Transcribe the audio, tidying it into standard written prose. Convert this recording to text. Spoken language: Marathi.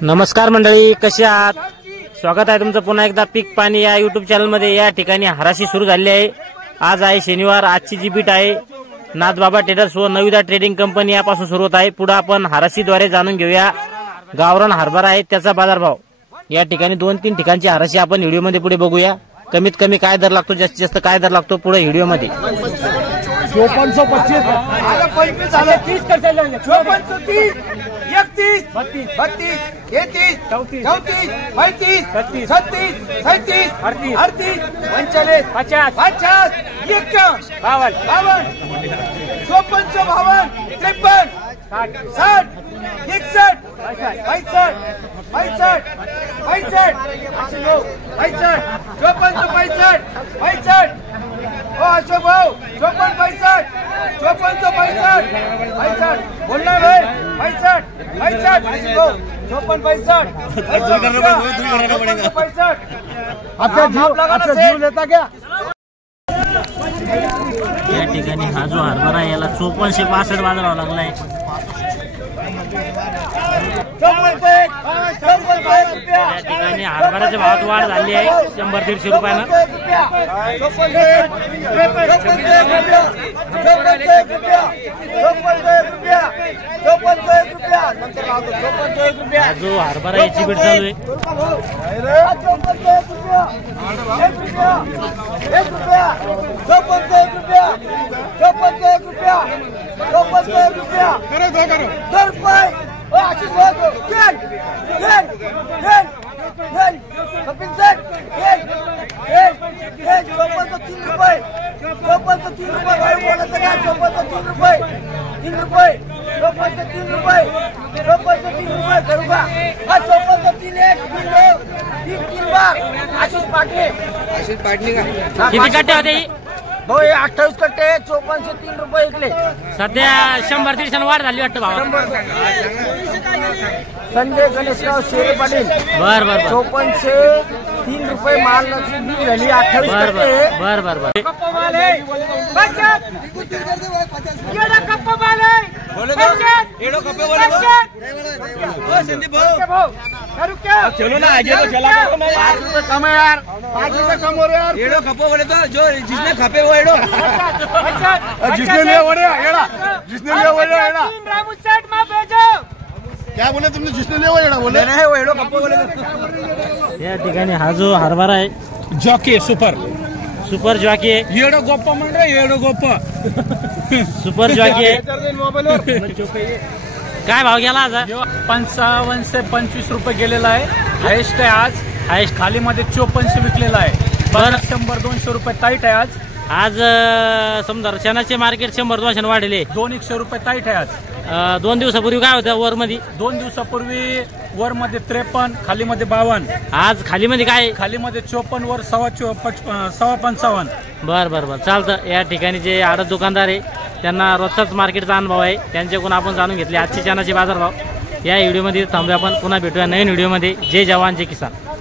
नमस्कार मंडळी, कसे आहात? स्वागत आहे तुमचं पुन्हा एकदा पीक पाणी या युट्यूब चॅनल मध्ये। या ठिकाणी हराशी सुरू झाली आहे। आज आहे शनिवार। आजची जी बीट आहे नाथबाबा ट्रेडर्स व नविदा ट्रेडिंग कंपनी यापासून सुरू होत आहे। पुढे आपण हराशीद्वारे जाणून घेऊया गावरान हरभरा आहे त्याचा बाजारभाव। या ठिकाणी 2-3 ठिकाणची हराशी आपण व्हिडिओ मध्ये पुढे बघूया। कमीत कमी काय दर लागतो, जास्तीत जास्त काय दर लागतो पुढे व्हिडिओ मध्ये। 5425 झाले 30 करता लागले 5430 31 32 32 33 34 35 36 37 38 38 39 50 50 51 52 54 53 60 61 65 65 65 65 ओ अशोक भाऊ 54 65 54 बोलना भाई 65 आपका जीव लेता क्या? या ठिकाणी हा जो हरभरा आहे याला 5462 बाजारावा लागलाय। या ठिकाणी हरभऱ्याच्या भावात वाढ झाली आहे 100-150 रुपयानं। जो हरभरा याची बीट चालू आहे। किती कट्टे होते भाऊ? 28 कट्टे 5403 रुपये इकले। सध्या 100-150 वाढ झाली वाटतं भावा। संजय गणेशराव शेरे पाटील बर बर 5403 रुपये मालाची बीट झाली। 28 कट्टे बर बर बर चलो ना आगे तो चला कम है यार, 5 रुपए कम हो रहे यार। एड़ो खपो बोले तो जो जिसने खपे वो एड़ो जिसने लिया वो एड़ा, जिसने लिया वो एड़ा। क्या बोले तुमने? जिसने लिया वो एड़ा बोले नहीं, वो एड़ो खपो बोले। या ठिकाणी हा जो हरभरा आहे जॉकी सुपर जॉकी आहे। एड़ो गोप्पा म्हणजे एड़ो गोप्पा सुपर जॉकी आहे। काय भाव गेला आज? 55 से 25 रुपये गेलेला आहे। हायेस्ट आहे आज। हायेस्ट खाली मध्ये 54 विकलेला आहे। 100-200 रुपये टाईट आहे आज समजा शेणाचे मार्केट 100-200 वाढले। 200 रुपये टाईट आहे आज। 2 दिवसापूर्वी काय होतं वर मध्ये? 2 दिवसापूर्वी वर मध्ये 53, खाली मध्ये 52। आज खाली मध्ये काय? खाली मध्ये 54, वर 55। बर बर बर चालतं। या ठिकाणी जे आडत दुकानदार आहे त्यांना रोजचाच मार्केटचा अनुभव आहे, त्यांच्याकडून आपण जाणून घेतले आजची शेणाचे बाजारभाव। या व्हिडिओमध्ये थांबूया आपण, पुन्हा भेटूया नवीन व्हिडिओमध्ये। जय जवान जय किसान।